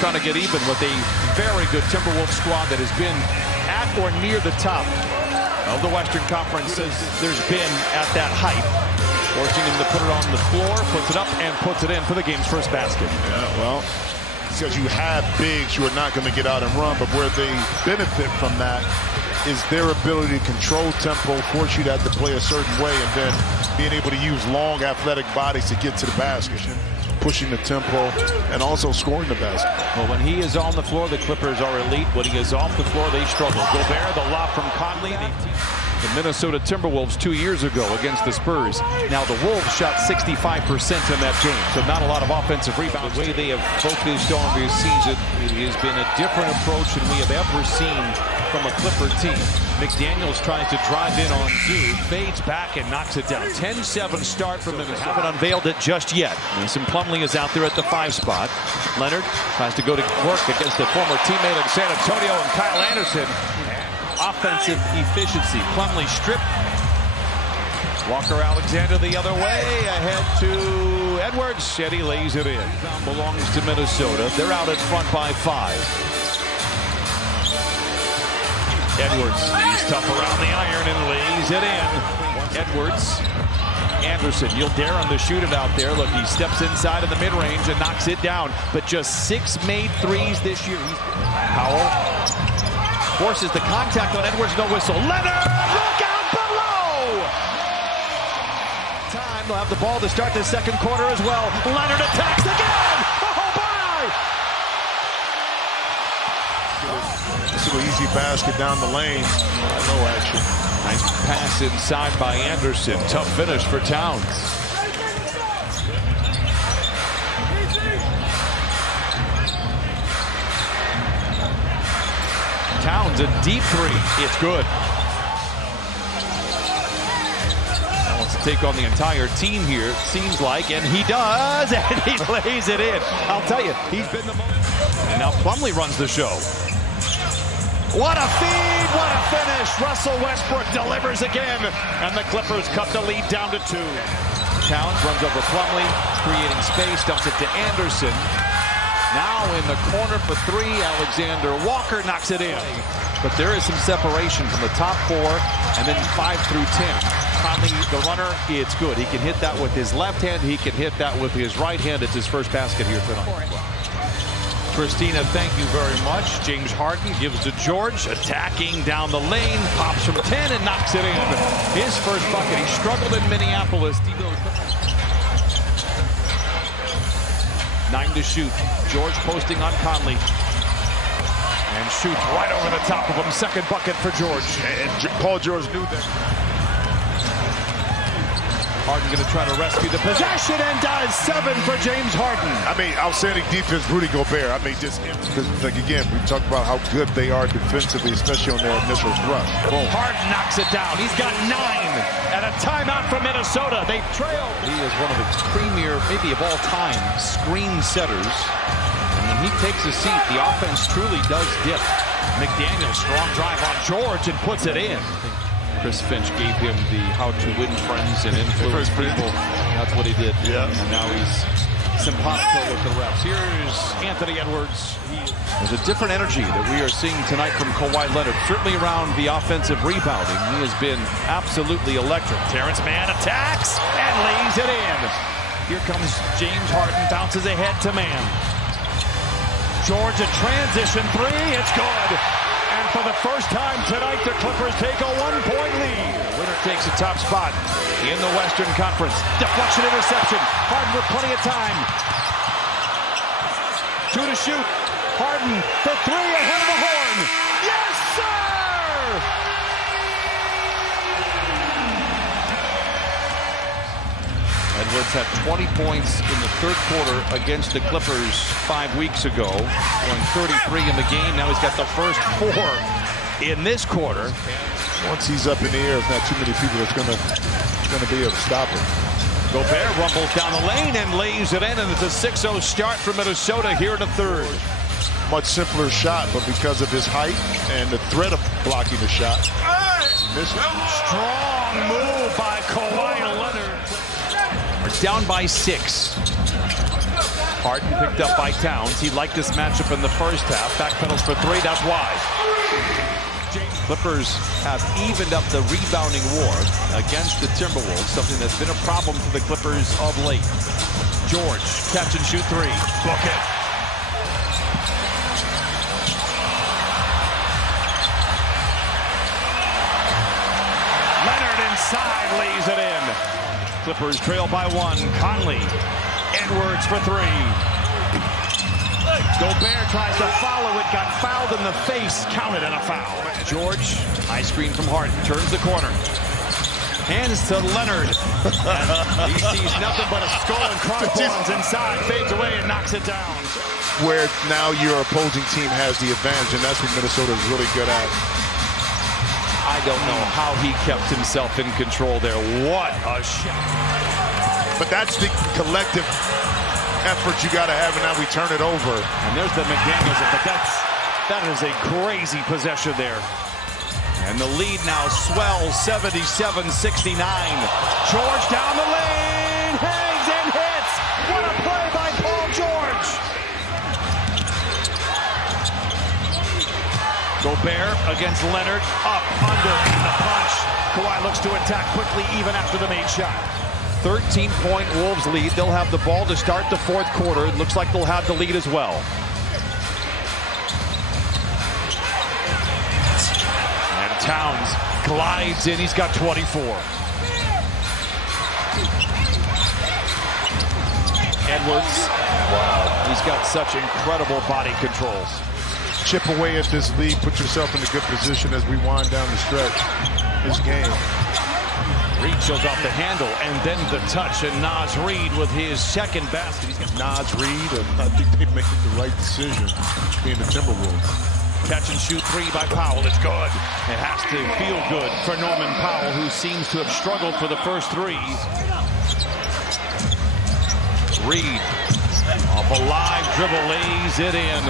trying to get even with a very good Timberwolves squad that has been at or near the top of the Western Conference since there's been at that height. Forcing him to put it on the floor, puts it up, and puts it in for the game's first basket. Yeah, well, because you have bigs who are not going to get out and run, but where they benefit from that is their ability to control tempo, force you to have to play a certain way, and then being able to use long athletic bodies to get to the basket, pushing the tempo, and also scoring the basket. Well, when he is on the floor, the Clippers are elite. When he is off the floor, they struggle. Gobert, the lob from Conley. The Minnesota Timberwolves 2 years ago against the Spurs. Now the Wolves shot 65% in that game, so not a lot of offensive rebounds. The way they have focused on this season, it has been a different approach than we have ever seen from a Clipper team. McDaniels tries to drive in on Duke, fades back and knocks it down. 10-7 start from Minnesota. Haven't unveiled it just yet. Mason Plumlee is out there at the 5 spot. Leonard tries to go to work against a former teammate in San Antonio and Kyle Anderson. Offensive efficiency. Plumlee stripped. Walker Alexander the other way. Ahead to Edwards. And he lays it in. Belongs to Minnesota. They're out in front by 5. Edwards, he's tough around the iron and lays it in. Edwards. Anderson, you'll dare him to shoot it out there. Look, he steps inside of the mid-range and knocks it down. But just 6 made threes this year. Powell forces the contact on Edwards, no whistle. Leonard, look out below! Time, they'll have the ball to start the second quarter as well. Leonard attacks again! Oh, my! This is an easy basket down the lane. No action. Nice pass inside by Anderson. Tough finish for Towns. Towns, a deep 3. It's good. Wants to take on the entire team here, it seems like, and he does, and he lays it in. I'll tell you, he's been the most. And now Plumlee runs the show. What a feed, what a finish. Russell Westbrook delivers again, and the Clippers cut the lead down to 2. Towns runs over Plumlee, creating space, dumps it to Anderson. Now in the corner for 3, Alexander Walker knocks it in. But there is some separation from the top 4 and then 5 through 10. Conley, the runner, it's good. He can hit that with his left hand. He can hit that with his right hand. It's his first basket here tonight. Christina, thank you very much. James Harden gives to George, attacking down the lane, pops from 10 and knocks it in. His first bucket. He struggled in Minneapolis. 9 to shoot. George posting on Conley. And shoots right over the top of him. Second bucket for George. And Paul George knew that. Harden going to try to rescue the possession and does. 7 for James Harden. I mean, outstanding defense, Rudy Gobert. I mean, just like again, we talked about how good they are defensively, especially on their initial thrust. Boom. Harden knocks it down. He's got 9 and a timeout from Minnesota. They trail. He is one of the premier, maybe of all time, screen setters. And when he takes a seat, the offense truly does dip. McDaniels, strong drive on George and puts it in. Chris Finch gave him the how to win friends and influence people. That's what he did. Yeah. And now he's simpatico with the refs. Here's Anthony Edwards. There's a different energy that we are seeing tonight from Kawhi Leonard. Certainly around the offensive rebounding. He has been absolutely electric. Terrence Mann attacks and lays it in. Here comes James Harden, bounces ahead to Mann. George, a transition 3. It's good. And for the first time tonight, the Clippers take a 1-point lead. Winner takes a top spot in the Western Conference. Deflection interception. Harden with plenty of time. 2 to shoot. Harden for 3 ahead of the horn. Yes, sir! Edwards had 20 points in the third quarter against the Clippers 5 weeks ago, going 33 in the game. Now he's got the first 4 in this quarter. Once he's up in the air, there's not too many people that's gonna be able to stop him. Gobert rumbles down the lane and lays it in, and it's a 6-0 start for Minnesota here in the third. Much simpler shot, but because of his height and the threat of blocking the shot, missed it. Strong move by Kawhi Leonard. Down by 6. Harden picked up by Towns. He liked this matchup in the first half. Backpedals for three. That's wide. Clippers have evened up the rebounding war against the Timberwolves, something that's been a problem for the Clippers of late. George, catch and shoot three. Book it. Leonard inside, lays it in. Clippers trail by one. Conley. Edwards for three. Gobert tries to follow it, got fouled in the face, counted and a foul. George, high screen from Harden, turns the corner. Hands to Leonard. He sees nothing but a skull and crossbones inside, fades away and knocks it down. Where now your opposing team has the advantage, and that's what Minnesota is really good at. I don't know how he kept himself in control there. What a shot. But that's the collective effort you got to have, and now we turn it over. And there's the McDaniels, but that is a crazy possession there. And the lead now swells 77-69. George down the lane, hangs and hits. What a play by Paul George. Gobert against Leonard, up, under, and the punch. Kawhi looks to attack quickly even after the made shot. 13-point Wolves lead. They'll have the ball to start the fourth quarter. It looks like they'll have the lead as well. And Towns glides in. He's got 24. Edwards. Wow. He's got such incredible body controls. Chip away at this lead. Put yourself in a good position as we wind down the stretch. This game. Reed shows off the handle, and then the touch, and Naz Reid with his second basket. Naz Reid, I think they make the right decision being the Timberwolves. Catch and shoot three by Powell. It's good. It has to feel good for Norman Powell, who seems to have struggled for the first three. Reed, off a live dribble, lays it in.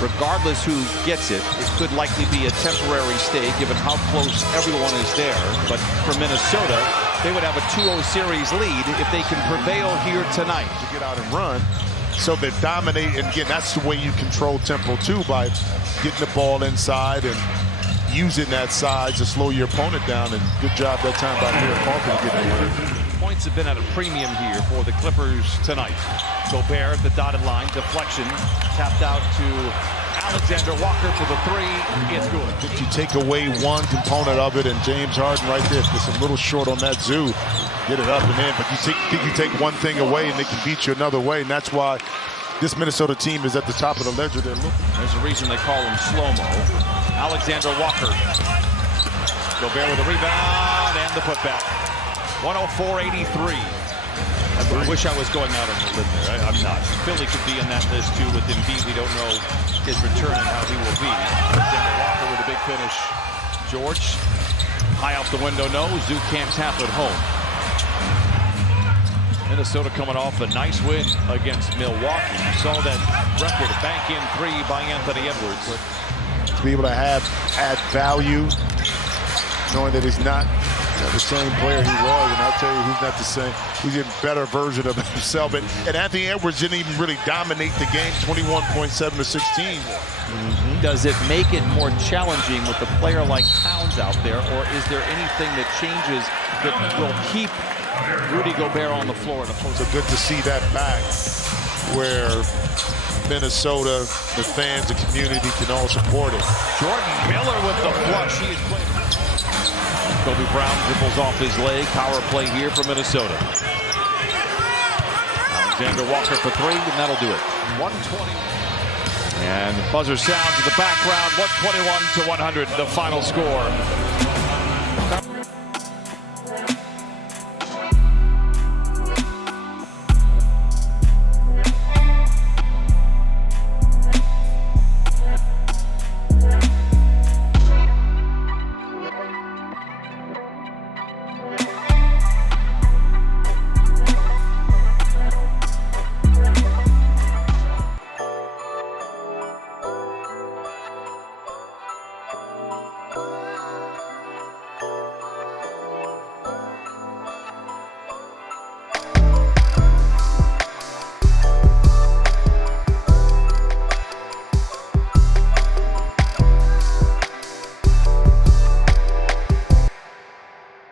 Regardless who gets it, it could likely be a temporary stay given how close everyone is there. But for Minnesota, they would have a 2-0 series lead if they can prevail here tonight. To get out and run. So they dominate, and again, that's the way you control tempo too, by getting the ball inside and using that size to slow your opponent down. And good job that time by Pierre Parker to get it. Points have been at a premium here for the Clippers tonight. Gobert at the dotted line, deflection, tapped out to Alexander Walker for the three. It's good. If you take away one component of it, and James Harden right there, just a little short on that zoo, get it up and in. But you take one thing away, and they can beat you another way, and that's why this Minnesota team is at the top of the ledger. They're looking. There's a reason they call him slow-mo. Alexander Walker. Gobert with a rebound and the putback. 104-83. I wish I was going out on the limb there. I'm not. Philly could be in that list too with Embiid. We don't know his return and how he will be. Alexander Walker with a big finish. George, high out the window, no. Zoo can't tap at home. Minnesota coming off a nice win against Milwaukee. You saw that record, bank in three by Anthony Edwards. To be able to add value, knowing that he's not the same player he was, and I'll tell you, he's not the same. He's a better version of himself. And Anthony Edwards didn't even really dominate the game, 21.7 to 16. Does it make it more challenging with a player like Towns out there, or is there anything that changes that will keep Rudy Gobert on the floor? So good to see that back, where Minnesota, the fans, the community can all support it. Jordan Miller with the flush. He had played. Kobe Brown dribbles off his leg. Power play here for Minnesota. Alexander Walker for three, and that'll do it. 120. And buzzer sounds in the background. 121-100, the final score.